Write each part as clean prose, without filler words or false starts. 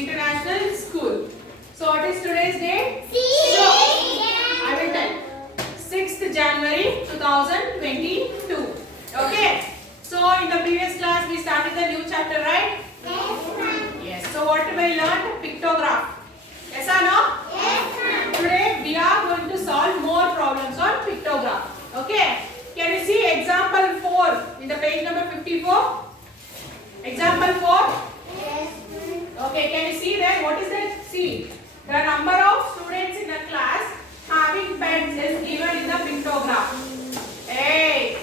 International School. So what is today's date? So, I will tell. 6th January 2022. Okay. So in the previous class we started the new chapter, right? Yes. So what we learned? Pictograph. Yes or no? Today we are going to solve more problems on pictograph. Okay. Can you see example 4 in the page number 54? Example 4. Okay. Can you see that? What is that? See. The number of students in the class having pens is given in the pictograph. Hey.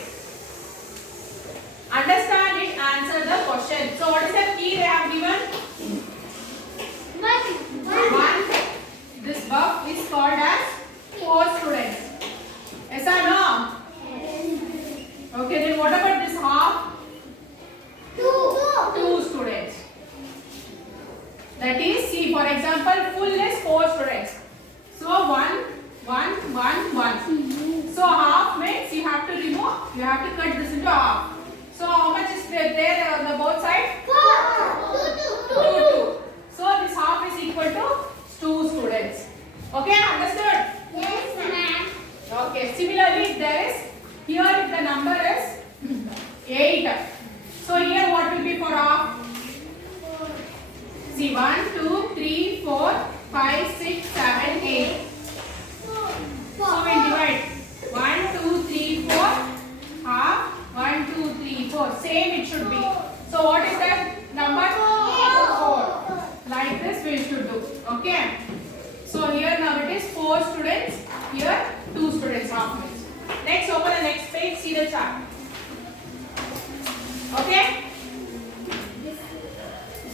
Understand it, answer the question. So what is the key they have given? One. This buff is called as 4 students. Yes or no? Okay, then what about this half? 2 students. That is, see, for example, full is 4 students. So 1, 1, 1, 1. So half means you have to remove, you have to cut this into half. So how much is there on the both sides? 2. So this half is equal to 2 students. Okay, understood? Okay, similarly if there is, here if the number is 8. So here what will be for half? See, 1, 2, 3, 4, 5, 6, 7, 8. So we divide 1, 2, 3, 4, half, 1, 2, 3, 4. Same it should be. So what is that number? 4. Like this we should do. Okay. So here now it is 4 students. Here 2 students half means. Next, open the next page. See the chart. Okay.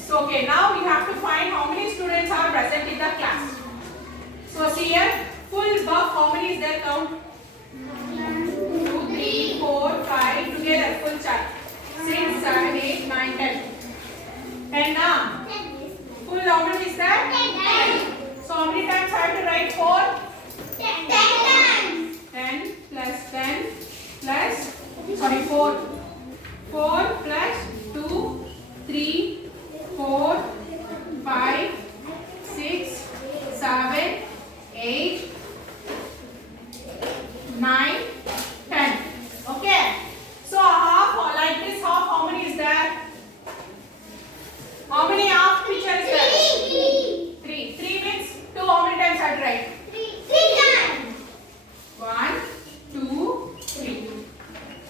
So okay, now we have to find how many students are present in the class. So see here, full buff, how many is there? Count. 2, 3, 4, 5 together, full chart. 6, 7, 8, 9, 10. 10 now. Full how many is there? 10. So how many times I have to write 4? 10 plus 10 plus, sorry, 4. 4 plus 2, 3, 4, 5, 6, 7, 8, 9, 10. Okay. So half, like this half, how many is there? How many half picture is there? 3. 3 means 2. How many times I have to write? 1, 2, 3.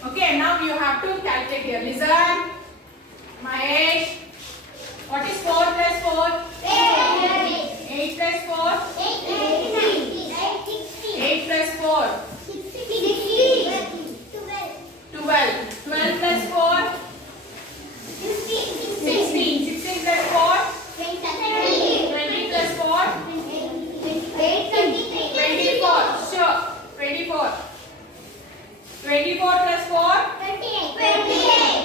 Okay. Now you have to calculate here. Listen, Mahesh. What is 4 plus 4? 8 plus 4? 8 plus 4? 12. 12 plus 4? 16. 16 plus 4? 20 plus 4? 24. Sure. 24. 24 plus 4?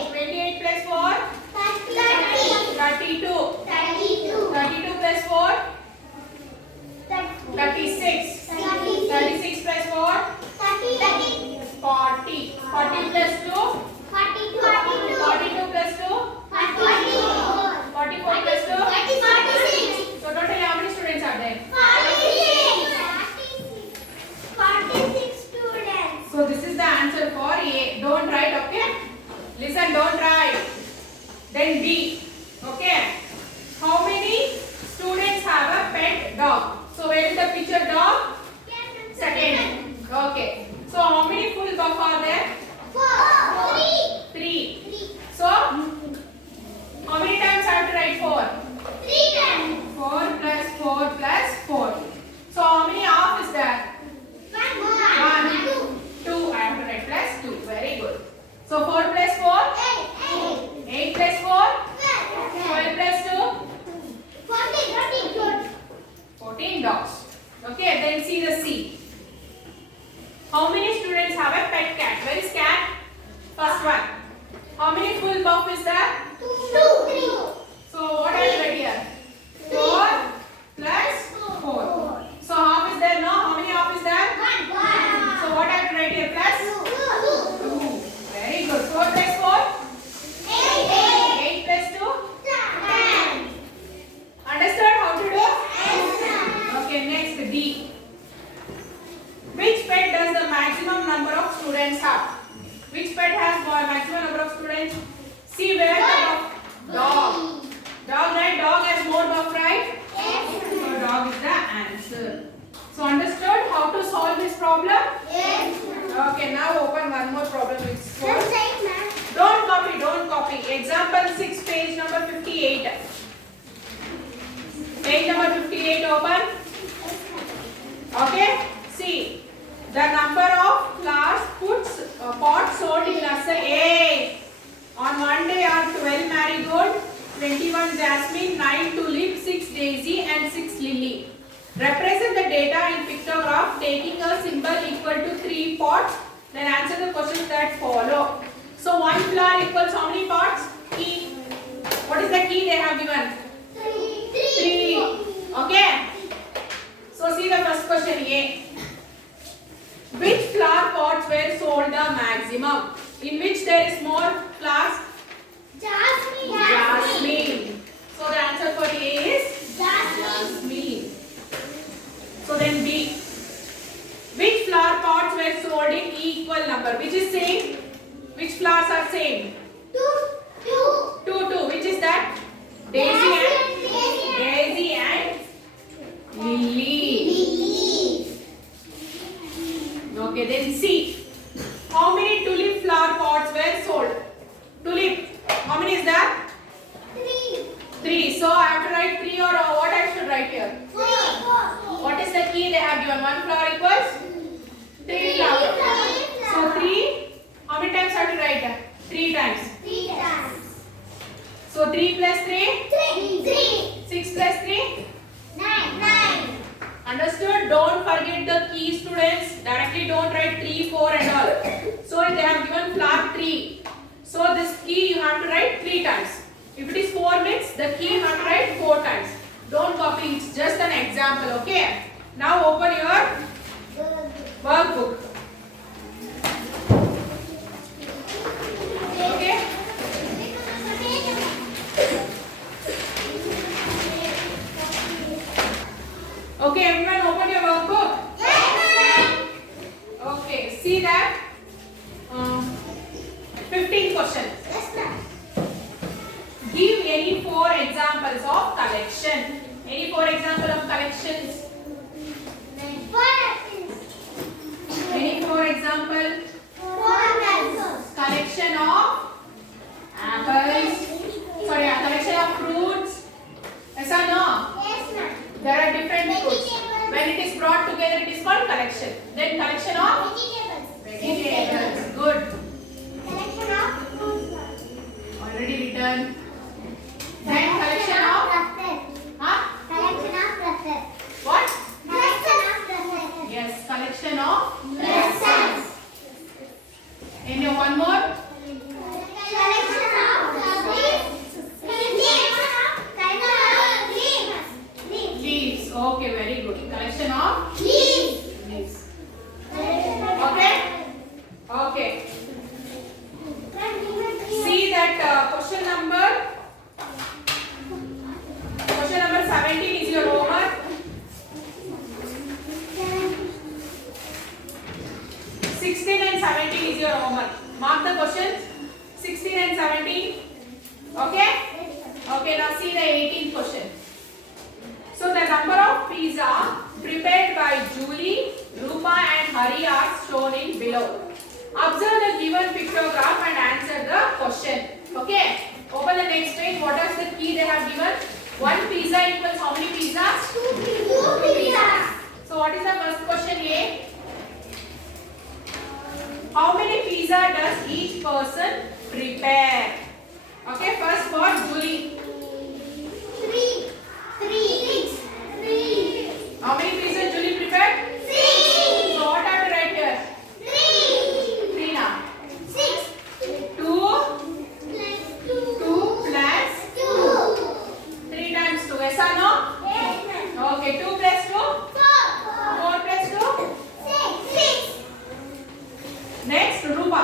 28 plus 4? 32. 32 plus 4? 36. 36 plus 4? 40. 40 plus 2? 42 plus 2? 44 plus 2? So totally how many students are there? 46 students. So this is the answer for A. Don't write, okay? Listen, don't write. Then B. Okay. How many students have a pet dog? So where is the picture dog? Second. Okay. So how many full buff are there? 3. So how many times I have to write 4? 4 plus 4 plus 4. So how many half is there? 1. 2. I have to write plus 2. Very good. So 4 plus 4? 8 plus 4? 12 plus 2? 14 dogs. Okay, then see the C. How many students have a pet cat? Where is cat? First one. How many full buff is there? 2. So what I will write here? 4 plus 4. So half is there now? How many half is there? 1. So what I have to write here? Plus 2. Very good. 4 plus 4? 8 plus 2? 10. Understood? maximum number of students have? Which pet has maximum number of students? See where the dog. Dog, right? Dog has more buff, right? Yes. So dog is the answer. So understood how to solve this problem? Yes. Okay, now open one more problem which is for. Just like ma'am. Don't copy, don't copy. Example 6, page number 58. Page number 58 open. Okay, see. The number of flowers pots sold in nursery A. On one day are 12 marigold, 21 jasmine, 9 tulip, 6 daisy and 6 lily. Represent the data in pictograph taking a symbol equal to 3 pots. Then answer the questions that follow. So one flower equals how many pots? Key. What is the key they have given? 3. Okay. So see the first question A. Which flower pots were sold the maximum? In which there is more flowers? Jasmine. So the answer for A is Jasmine. So then B. Which flower pots were sold in equal number? Which is same? Which flowers are same? 2. Which is that? Daisy and lily. Okay, then C. How many tulip flower pots were sold? Tulip. How many is that? 3. So I have to write 3 or what I should write here? 4. What is the key they have given? One flower equals 3 flowers. So 3. How many times I have to write? 3 times. 3 times. So 3 plus 3? 3. 6 plus 3? 9. Understood? Don't forget the key, students. Directly don't write 3, 4 and all. So they have given flower 3. So this key you have to write 3 times. If it is 4 means the key you have to write 4 times. Don't copy. It's just an example. Okay. Now open your workbook. Okay. Okay, everyone open your workbook. Okay, see that 15 questions. Give any 4 examples of collection. Any 4 examples of collections? Any 4 example? Collection of apples. Sorry, a collection of fruits. Yes or no? There are different fruits. When it is brought together, it is called collection. Then collection of vegetables. Good. Already written. Then collection of what? Yes, collection of lessons. And one more. Leaves. Okay, very good. Collection of leaves. Okay. Okay. See that question number 17 is your homework. 16 and 17 is your homework. Mark the questions 16 and 17. Okay. Okay, now see the 18th question. So the number of pizza prepared by Julie, Rupa and Hari are shown in below. Observe the given pictograph and answer the question. Okay. Open the next page. What is the key they have given? 1 pizza equals how many pizzas? 2 pizzas. So what is the first question A? How many pizza does each person prepare? Okay, first for Julie. 3. How many pieces Julie prepared? 3. So what I have to write here? 3 now. 6. 2 2 plus 2. 3 times 2. Yes or no? Okay, 2 plus 2? 4 plus 2? 6. Next, Rupa.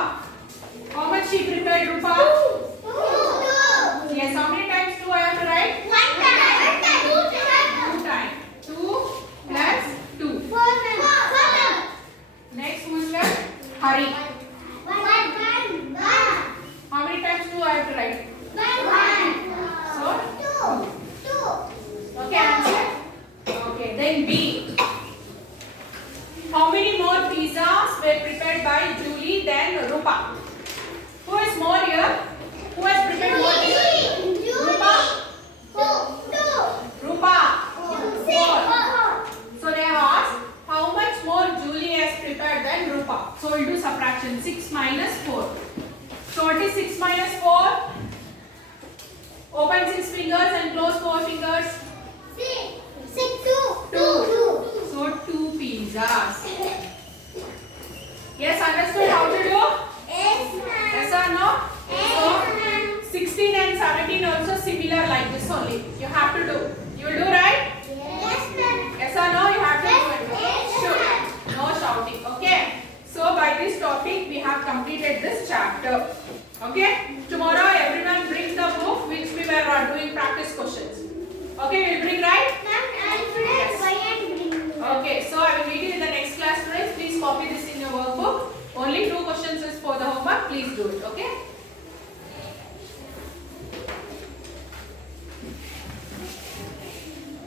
How much she prepared, Rupa? 2. Yes, how many times 2 I have to write? 2 times. 2 plus 2. Next, who is left? Hurry. One. How many times 2 I have to write? So, Two. okay, answer. Okay, then B. How many more pizzas were prepared by Julie than Rupa? Who is more here? Who has prepared more pizzas? Rupa? Rupa. 4. So they have asked how much more Julie has prepared than Rupa. So we'll do subtraction. 6 minus 4. So what is 6 minus 4? Open 6 fingers and close 4 fingers. 2. So 2 pizzas. Yes, understood how to do? Yes or no? So 16 and 17 also similar like this only. You have to do. You will do right? Yes or no? You have to do it. Sure. No shouting. Okay. So by this topic we have completed this chapter. Okay. Tomorrow everyone bring the book which we were doing practice questions. Okay, we'll bring right? Okay, so I will meet you in the next class, friends. Please copy this in your workbook. Only 2 questions is for the homework. Please do it. Okay.